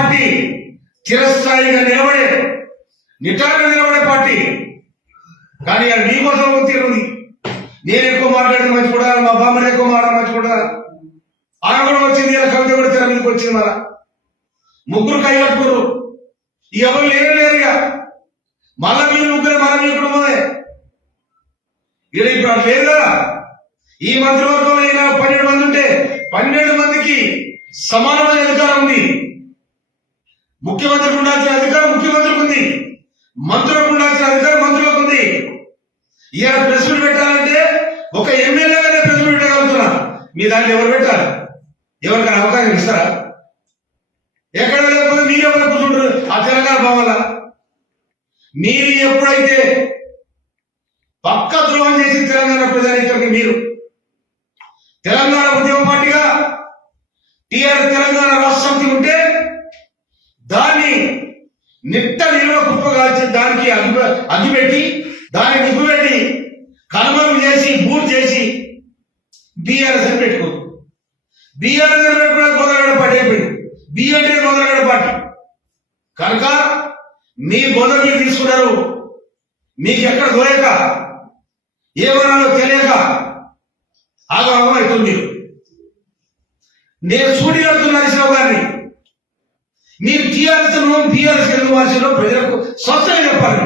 Party చిరస్థాయిగా నిలబడే నిటారుగా నిలబడే పార్టీ. కానీ అది నీకోసం తీరుంది నేను ఎక్కువ మాట్లాడిన మంచి మా బామ్మని ఎక్కువ మాట్లాడిన మంచి కూడా. కూడా వచ్చింది ఇలా కవిత కూడా తెర మీదకి వచ్చింది మన ముగ్గురు కై కట్టుకున్నారు ఇక ఎవరు లేరు లేరుగా. మళ్ళా మీ ముగ్గురు మన మీ కుటుంబమే. ఇక్కడ ఇప్పుడు అట్లా లేదు కదా. ఈ మంత్రివర్గంలో ఈయన పన్నెండు మంది ఉంటే పన్నెండు మందికి సమానమైన అధికారం ఉంది. ముఖ్యమంత్రికి ఉండాల్సిన అధికారం ముఖ్యమంత్రికి ఉంది. మంత్రులకు ఉండాల్సిన అధికారం మంత్రులకు ఉంది. ఇవాళ ప్రెస్ మీట్ పెట్టాలంటే ఒక ఎమ్మెల్యేగానే ప్రెస్ మీట్ పెట్టగలుగుతున్నా. మీ దాన్ని ఎవరు పెట్టాలి? ఎవరికైనా అవకాశం ఇస్తారా? ఎక్కడ లేకపోతే మీరు ఎవరు కూర్చుంటారు. ఆ తెలంగాణ భవన్లో. మీరు ఎప్పుడైతే పక్క ద్రోహం చేసిన తెలంగాణ ప్రజానీకానికి మీరు తెలంగాణ ఉద్యమ పార్టీగా టీఆర్ తెలంగాణ రాష్ట్రానికి ఉంటే దాన్ని నిట్ట నిల్వ కుప్పగాల్చి దానికి అగ్గి అగ్గిపెట్టి దాన్ని నిప్పు పెట్టి కనుమలు చేసి బూట్ చేసి బీఆర్ఎస్ అని పెట్టుకో బీఆర్ఎస్ అని పెట్టుకోవడానికి మొదలగడ పార్టీ అయిపోయింది. బీఎన్టీ మొదలగడ పార్టీ. కనుక మీ బొంద మీరు తీసుకున్నారు. మీకు ఎక్కడ దొరక ఏమన్నాలో తెలియక ఆగమవుతుంది నేను సూటి కడుతున్నా హరీశ్రావు గారిని టీఆర్ఎస్ టీఆర్ఎస్ ఎందుకు ప్రజలకు స్వచ్ఛంగా చెప్పాలి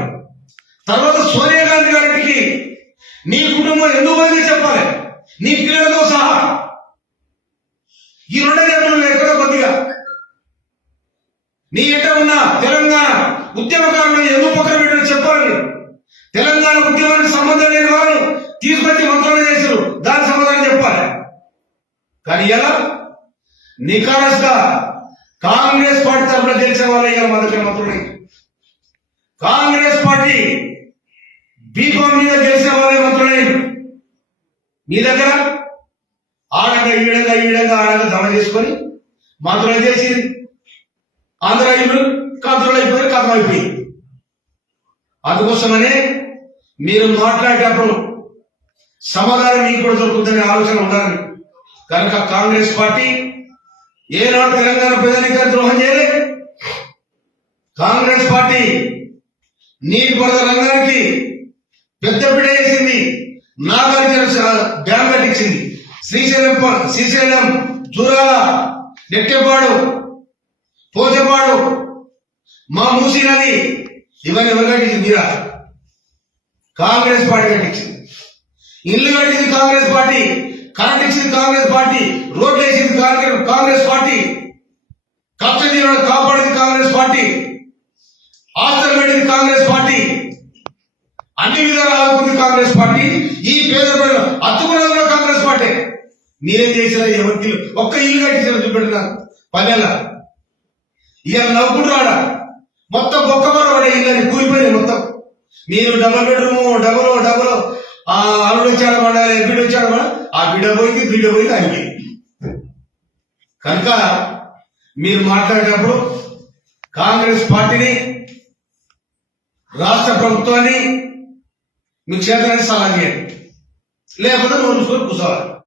తర్వాత సోనియా గాంధీ గారికి నీ కుటుంబం ఎందుకు మంది చెప్పాలి. నీ పిల్లలతో సహా. ఈ రెండే చెప్పడం ఎక్కడో కొద్దిగా. నీ ఎట ఉన్న తెలంగాణ ఉద్యమకారులను ఎందుకు పక్కన పెట్టారు చెప్పాలి. తెలంగాణ ఉద్యమానికి సంబంధం లేని వారు తీసుకొచ్చి మంత్రాలు చేశారు. దాని సమాధానం చెప్పాలి. కానీ ఎలా? నికారస్గా కాంగ్రెస్ పార్టీ తరఫున గెలిచిన వాళ్ళే ఇలా మొదటి మంత్రులు కాంగ్రెస్ పార్టీ బీకాం మీద గెలిచిన వాళ్ళే మంత్రులే మీ దగ్గర ఆడంగా ఈడంగా ఈడంగా ఆడంగా దమ చేసుకొని మంత్రులు చేసి ఆంధ్ర ఇల్లు కథలు అయిపోయి కథం అయిపోయింది అందుకోసమనే మీరు మాట్లాడేటప్పుడు సమాధానం మీకు కూడా దొరుకుతుందనే ఆలోచన ఉండాలి కనుక కాంగ్రెస్ పార్టీ ఏనాడు తెలంగాణ ప్రజానికి ద్రోహం చేయలే? కాంగ్రెస్ పార్టీ నీటి నీటిపారుదల రంగానికి పెద్ద బిడ వేసింది. నాగార్జున డ్యామ్ కట్టించింది శ్రీశైలం శ్రీశైలం జూరాల నెట్టెపాడు పోచపాడు మా మూసీ నది ఇవన్నీ ఎవరు కట్టించింది మీరా? కాంగ్రెస్ పార్టీ కట్టించింది. ఇల్లు కట్టింది Congress party. Current Congress party రోడ్లు వేసింది కాంగ్రెస్ కాంగ్రెస్ పార్టీ. కష్టజీవులను కాపాడింది కాంగ్రెస్ పార్టీ. ఆస్తులు పెట్టింది కాంగ్రెస్ పార్టీ. అన్ని విధాలు ఆదుకుంది కాంగ్రెస్ పార్టీ. ఈ పేద ప్రజలు అత్తుకున్నది కూడా కాంగ్రెస్ పార్టీ. మీరేం చేశారు ఎవరికి ఒక్క ఇల్లు కట్టించారు చూపెట్టిన పల్లెల. ఇవాళ నవ్వుకుంటాడా మొత్తం బొక్కమర పడే ఇల్లు కూలిపోయింది మొత్తం. మీరు డబల్ బెడ్రూమ్ డబల్ డబల్ ఆ అల్లుడు వచ్చాడు పడాలి బిడ్డ వచ్చాడు పడాలి ఆ బిడ్డ పోయింది బిడ్డ పోయింది అయిపోయింది కనుక మీరు మాట్లాడేటప్పుడు కాంగ్రెస్ పార్టీని రాష్ట్ర ప్రభుత్వాన్ని మీ క్షేత్రాన్ని సలహా చేయండి. లేకపోతే నోరు చూసుకొని కూర్చోవాలి.